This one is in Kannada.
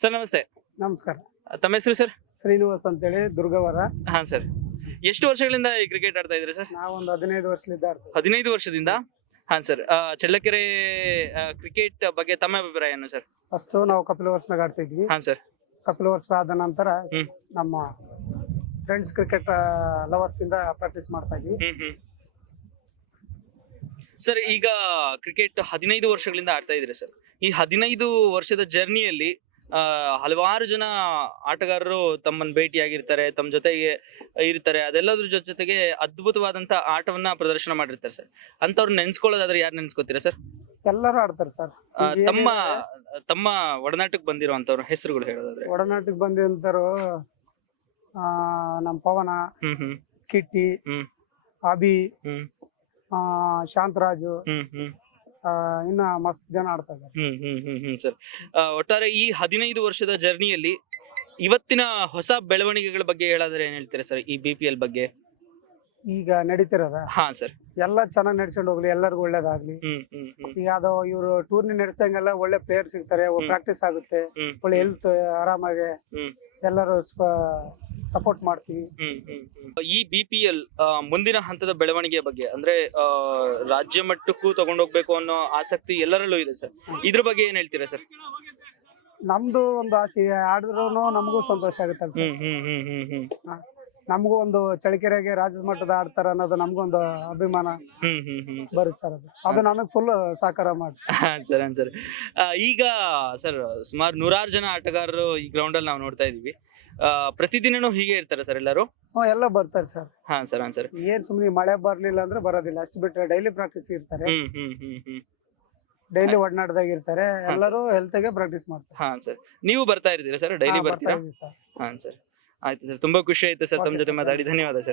ಸರ್ ನಮಸ್ತೆ. ನಮಸ್ಕಾರ. ತಮ್ಮ ಹೆಸರು ಸರ್? ಶ್ರೀನಿವಾಸ್ ಅಂತೇಳಿ ದುರ್ಗವರ. ಹಾ ಸರ್. ಎಷ್ಟು ವರ್ಷಗಳಿಂದ ಈ ಕ್ರಿಕೆಟ್ ಆಡ್ತಾ ಇದ್ರಿ ಸರ್? ನಾವೊಂದು ಹದಿನೈದು ವರ್ಷದಿಂದ ಆಡ್ತೀವಿ ಹದಿನೈದು ವರ್ಷದಿಂದ? ಹಾ ಸರ್. ಚಳ್ಳಕೆರೆ ಕ್ರಿಕೆಟ್ ಬಗ್ಗೆ ತಮ್ಮ ಅಭಿಪ್ರಾಯ ಏನು ಸರ್? ಫಸ್ಟ್ ನಾವು ಕಪಿಲ ವರ್ಷನಾಗ ಆಡ್ತಿದ್ವಿ ಹಾ ಸರ್. ಕಪಿಲ ವರ್ಷ ಆದ ನಂತರ ಹ್ಮ್. ನಮ್ಮ ಫ್ರೆಂಡ್ಸ್ ಕ್ರಿಕೆಟ್ ಲವರ್ಸ್ ಇಂದ ಪ್ರಾಕ್ಟೀಸ್ ಮಾಡ್ತಾ ಇದ್ವಿ. ಹ್ಮ್ ಹ್ಮ್. ಸರ್ ಈಗ ಕ್ರಿಕೆಟ್ ಹದಿನೈದು ವರ್ಷಗಳಿಂದ ಆಡ್ತಾ ಇದ್ರಿ ಸರ್? ಈ ಹದಿನೈದು ವರ್ಷದ ಜರ್ನಿಯಲ್ಲಿ ಹಲವಾರು ಜನ ಆಟಗಾರರು ತಮ್ಮನ್ನು ಭೇಟಿಯಾಗಿರ್ತಾರೆ ತಮ್ಮ ಜೊತೆಗೆ ಇರ್ತಾರೆ. ಅದೆಲ್ಲದ್ರ ಜೊತೆ ಜೊತೆಗೆ ಅದ್ಭುತವಾದಂತ ಆಟವನ್ನ ಪ್ರದರ್ಶನ ಮಾಡಿರ್ತಾರೆ ಸರ್. ಅಂತವ್ರು ನೆನ್ಸ್ಕೊಳ್ಳೋದಾದ್ರೆ ಯಾರು ನೆನ್ಸ್ಕೋತೀರಾ ಸರ್? ಎಲ್ಲರೂ ಆಡ್ತಾರೆ ಸರ್. ತಮ್ಮ ತಮ್ಮ ಒಡನಾಟಕ್ಕೆ ಬಂದಿರುವಂತವ್ರು ಹೆಸರುಗಳು ಹೇಳೋದಾದ್ರೆ. ಒಡನಾಟಕ್ಕೆ ಬಂದಂತರು ನಮ್ಮ ಪವನ ಹ್ಮ್ ಹ್ಮ್. ಕಿಟ್ಟಿ ಹ್ಮ್. ಅಭಿ ಶಾಂತರಾಜು ಹ್ಮ್ ಹ್ಮ್. ಆ, ಇನ್ನ ಮಸ್ತ್ ಜನ ಆಡ್ತಾ ಇದ್ದಾರೆ ಹ್ಮ್ ಹ್ಮ್ ಹ್ಮ್ ಹ್ಮ್ ಸರ್. ಒಟ್ಟಾರೆ ಈ ಹದಿನೈದು ವರ್ಷದ ಜರ್ನಿಯಲ್ಲಿ ಇವತ್ತಿನ ಹೊಸ ಬೆಳವಣಿಗೆಗಳ ಬಗ್ಗೆ ಹೇಳಾದ್ರೆ ಏನ್ ಹೇಳ್ತೀರಾ ಸರ್ ಈ ಬಿ ಪಿ ಎಲ್ ಬಗ್ಗೆ? ಈಗ ನಡೀತಿರೋದ? ಹಾ ಸರ್. ಎಲ್ಲ ಚೆನ್ನಾಗಿ ನಡ್ಸ್ಕೊಂಡು ಹೋಗ್ಲಿ ಎಲ್ಲರಿಗೂ ಒಳ್ಳೇದಾಗ್ಲಿ. ಹ್ಮ್ ಹ್ಮ್ ಹ್ಮ್. ಈಗ ಅದು ಇವರು ಟೂರ್ನಿ ನಡೆಸಂಗೆಲ್ಲ ಒಳ್ಳೆ ಪ್ಲೇಯರ್ ಸಿಗ್ತಾರೆ. ಪ್ರಾಕ್ಟೀಸ್ ಆಗುತ್ತೆ ಹ್ಮ್ ಒಳ್ಳೆ ಹೆಲ್ತ್ ಆರಾಮಾಗಿ ಹ್ಮ್. ಎಲ್ಲರೂ ಸಪೋರ್ಟ್ ಮಾಡ್ತೀವಿ. ಹ್ಮ್ ಹ್ಮ್ ಹ್ಮ್. ಈ ಬಿ ಪಿ ಎಲ್ ಮುಂದಿನ ಹಂತದ ಬೆಳವಣಿಗೆ ಬಗ್ಗೆ ಅಂದ್ರೆ ರಾಜ್ಯ ಮಟ್ಟಕ್ಕೂ ತಗೊಂಡೋಗ್ಬೇಕು ಅನ್ನೋ ಆಸಕ್ತಿ ಎಲ್ಲರಲ್ಲೂ ಇದೆ ಸರ್. ಇದ್ರ ಬಗ್ಗೆ ಏನ್ ಹೇಳ್ತೀರಾ ಸರ್? ನಮ್ದು ಒಂದು ಆಸೆ ಆಡಿದ್ರು ನಮಗೂ ಸಂತೋಷ ಆಗುತ್ತೆ ಸರ್ ನಮಗೂ ಒಂದು ಚಳಿಕೆರೆಗೆ ರಾಜ್ಯ ಮಟ್ಟದ ಆಡ್ತಾರ ಅನ್ನೋದು ನಮಗೊಂದು ಅಭಿಮಾನ ಬರುತ್ತೆ ಸರ್ ಅದು. ಅದು ನಮಗೆ ಫುಲ್ ಸಹಕಾರ ಮಾಡಿ ಸರ್ ಈಗ ಸರ್ ಸುಮಾರು ನೂರಾರು ಜನ ಆಟಗಾರರು ಈ ಗ್ರೌಂಡ್ ಅಲ್ಲಿ ನಾವು ನೋಡ್ತಾ ಇದೀವಿ ಪ್ರತಿದಿನನೂ ಹೀಗೆ ಇರ್ತಾರೆ ಸರ್ ಎಲ್ಲರೂ? ಹ್ಮ್, ಎಲ್ಲ ಬರ್ತಾರೆ ಸರ್. ಹಾ ಸರ್ ಹಾ ಸರ್. ಏನ್ ಸುಮ್ನೆ ಮಳೆ ಬರ್ಲಿಲ್ಲ ಅಂದ್ರೆ ಬರೋದಿಲ್ಲ. ಅಷ್ಟು ಬಿಟ್ರೆ ಡೈಲಿ ಪ್ರಾಕ್ಟೀಸ್ ಇರ್ತಾರೆ. ಹ್ಮ್ ಹ್ಮ್ ಹ್ಮ್ ಹ್ಮ್. ಡೈಲಿ ಒಡನಾಡ್ದಾಗ ಇರ್ತಾರೆ. ಎಲ್ಲರೂ ಹೆಲ್ತ್ಗೆ ಪ್ರಾಕ್ಟೀಸ್ ಮಾಡ್ತಾರೆ. ಹಾ ಸರ್. ನೀವು ಬರ್ತಾ ಇರ್ತೀರಾ ಸರ್? ಡೈಲಿ ಹಾ, ಬರ್ತಾ ಬರ್ತೀರಾ? ಇದೀವಿ ಸರ್. ಹಾ ಸರ್. ಆಯ್ತು ಸರ್. ತುಂಬಾ ಖುಷಿ ಆಯ್ತು ಸರ್. ತಮ್ಮ Okay, ಜೊತೆ sir. ಮಾತಾಡಿ. ಧನ್ಯವಾದ ಸರ್.